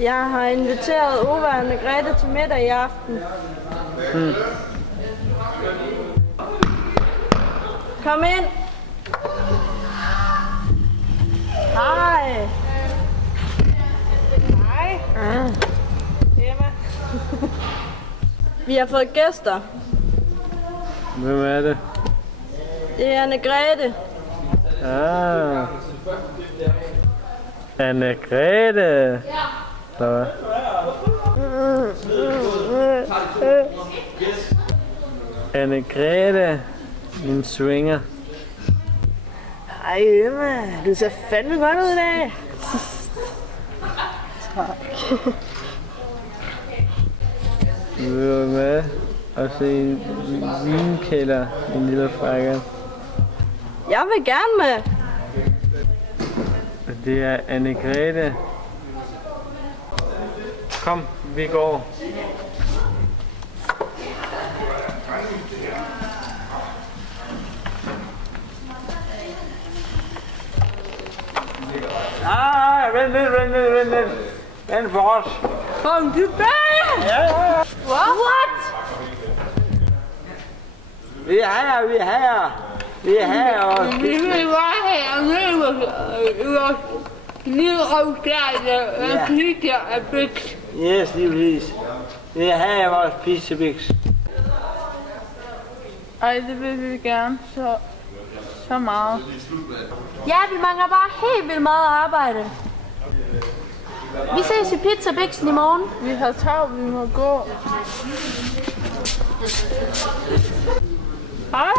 Jeg har inviteret Ove og Anne-Grethe til middag i aften. Kom ind. Hej. Hej. Emma. Vi har fået gæster. Hvem er det? Det er Anne-Grethe. Ah. Anne-Grethe. Så. Anne-Grethe. Min swinger. Hej Emma, du ser fandme godt ud i dag. Tak. Du vil være med og se en vinkælder, en lille frækker. Jeg vil gerne med. Det er Anne-Grethe. Kom, vi går. Vent for os. Kom tilbage! Ja. What? Vi er her. Vi er her og Vi vil bare have vores nyrøvsklæde og pizza af Bix. yes, lige præcis. Vi er her vores pizza Bix. Ej, det vil vi gerne så meget. Ja, vi mangler bare helt vildt meget arbejde. Vi ses i Pizza Bixen i morgen. Vi har travlt, vi må gå. Hej.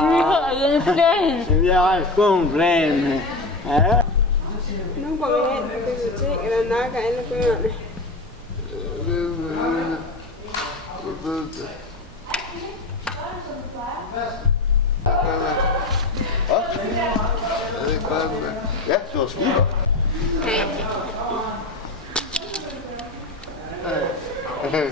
Vi har en plan. Vi har en plan. Ja. Nu går vi hen på biblioteket og nakker alle bøgerne. Ja, det var skide godt. Okay.